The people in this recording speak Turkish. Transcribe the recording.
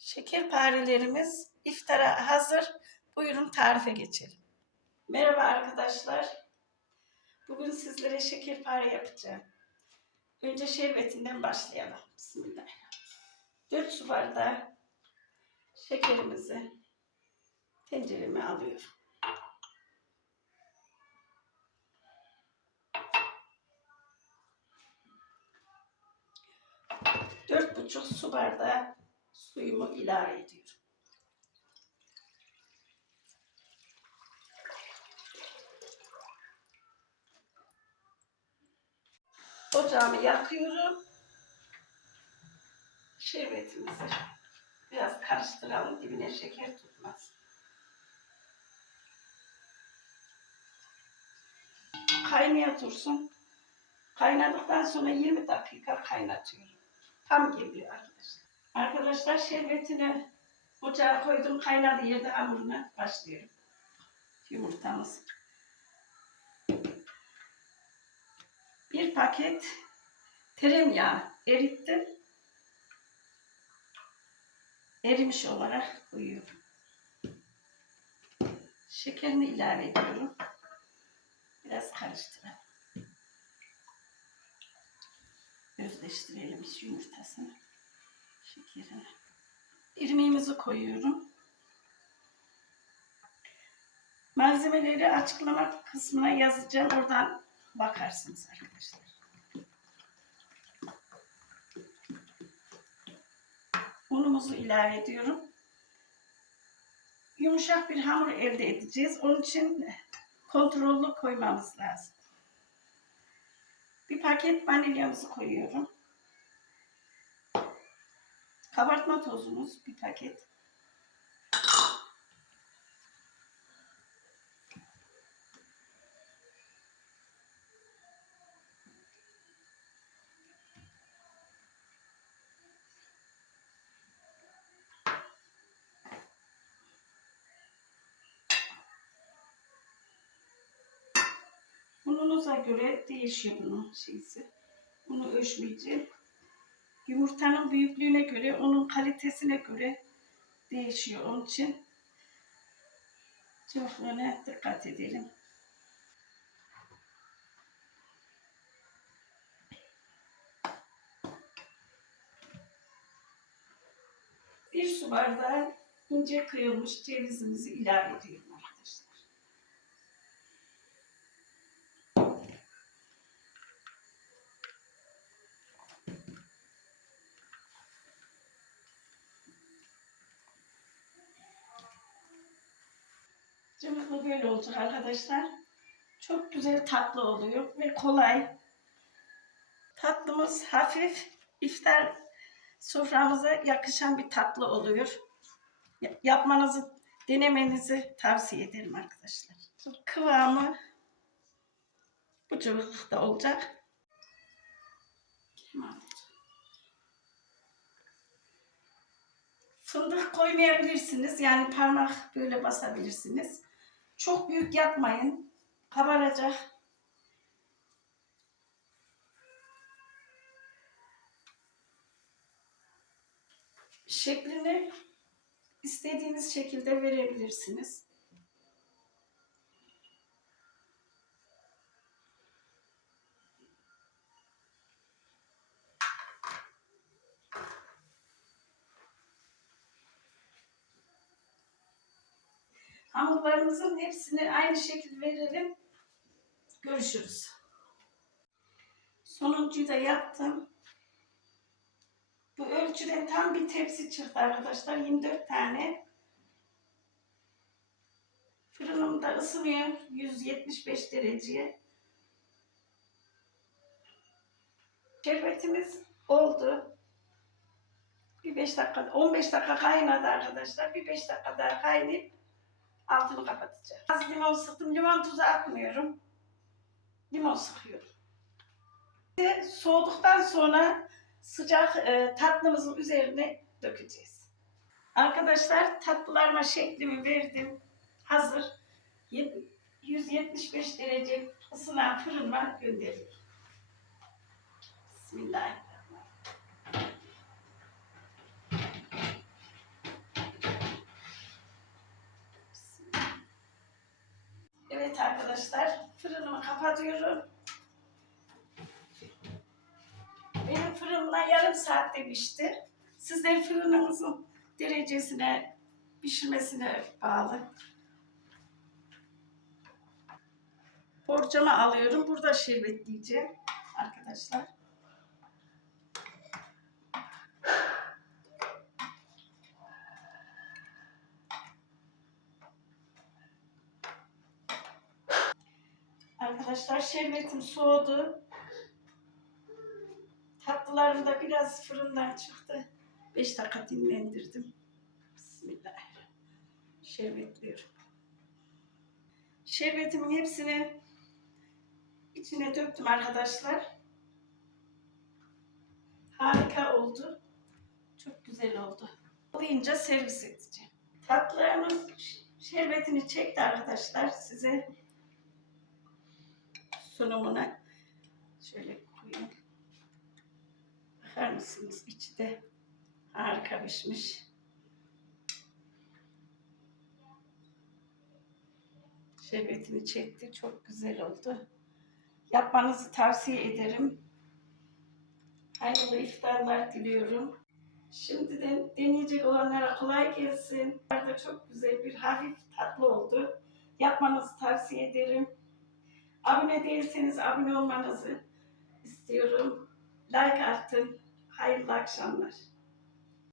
Şekerparelerimiz iftara hazır. Buyurun tarife geçelim. Merhaba arkadaşlar. Bugün sizlere şekerpare yapacağım. Önce şerbetinden başlayalım. Bismillahirrahmanirrahim. 4 su bardağı şekerimizi tencereme alıyorum. Dört buçuk su bardağı suyumu ilave ediyorum. Ocağımı yakıyorum. Şerbetimizi biraz karıştıralım dibine şeker tutmaz. Kaynaya dursun. Kaynadıktan sonra 20 dakika kaynatıyorum. Tam geliyor arkadaşlar. Arkadaşlar şerbetini ocağa koydum. Kaynadı yerde hamuruna başlıyorum. Yumurtamız. Bir paket tereyağı erittim. Erimiş olarak koyuyorum. Şekerini ilave ediyorum. Biraz karıştıralım. Özleştirelim yumurtasını. İrmiğimizi koyuyorum. Malzemeleri açıklama kısmına yazacağım. Oradan bakarsınız arkadaşlar. Unumuzu ilave ediyorum. Yumuşak bir hamur elde edeceğiz. Onun için kontrollü koymamız lazım. Bir paket vanilyamızı koyuyorum. Kabartma tozumuz bir paket. Ununuza göre değişiyor bunun şeysi. Bunu ölçmeyeceğim. Yumurtanın büyüklüğüne göre, onun kalitesine göre değişiyor. Onun için çabukluğuna dikkat edelim. Bir su bardağı ince kıyılmış cevizimizi ilave ediyorum Cıvıklı böyle olacak arkadaşlar. Çok güzel tatlı oluyor ve kolay. Tatlımız hafif iftar soframıza yakışan bir tatlı oluyor. Ya- Yapmanızı, denemenizi tavsiye ederim arkadaşlar. Kıvamı bu cıvıklıkta olacak. Fındık koymayabilirsiniz. Yani parmak böyle basabilirsiniz. Çok büyük yapmayın. Kabaracak. Şeklini istediğiniz şekilde verebilirsiniz. Hamurlarımızın hepsini aynı şekilde verelim. Görüşürüz. Sonuncuyu da yaptım. Bu ölçüden tam bir tepsi çıktı arkadaşlar. 24 tane. Fırınımda ısınıyor 175 dereceye. Şerbetimiz oldu. Bir 5 dakika, 15 dakika kaynadı arkadaşlar. Bir 5 dakika daha kaynayıp altını kapatacağım. Az limon sıktım. Limon tuzu atmıyorum. Limon sıkıyorum. Ve Soğuduktan sonra sıcak e, tatlımızın üzerine dökeceğiz. Arkadaşlar tatlılarıma şeklimi verdim. Hazır. Yet- 175 derece ısınan fırınıma gönderiyorum. Bismillahirrahmanirrahim. Evet arkadaşlar, fırınımı kapatıyorum. Benim fırınımda yarım saatte pişti. Sizler fırınınızın derecesine, pişirmesine bağlı. Borcama alıyorum. Burada şerbetleyeceğim arkadaşlar. Arkadaşlar şerbetim soğudu. Tatlılarım da biraz fırından çıktı. 5 dakika dinlendirdim. Bismillahirrahmanirrahim. Şerbetliyorum. Şerbetimin hepsini içine döktüm arkadaşlar. Harika oldu. Çok güzel oldu. Olunca servis edeceğim. Tatlılarımız şerbetini çekti arkadaşlar. Size sunumuna şöyle koyayım. Bakar mısınız? İçi de harika pişmiş. Şerbetini çekti. Çok güzel oldu. Yapmanızı tavsiye ederim. Hayırlı iftarlar diliyorum. Şimdiden deneyecek olanlara kolay gelsin. Çok güzel bir hafif tatlı oldu. Yapmanızı tavsiye ederim. Abone değilseniz abone olmanızı istiyorum. Like atın. Hayırlı akşamlar.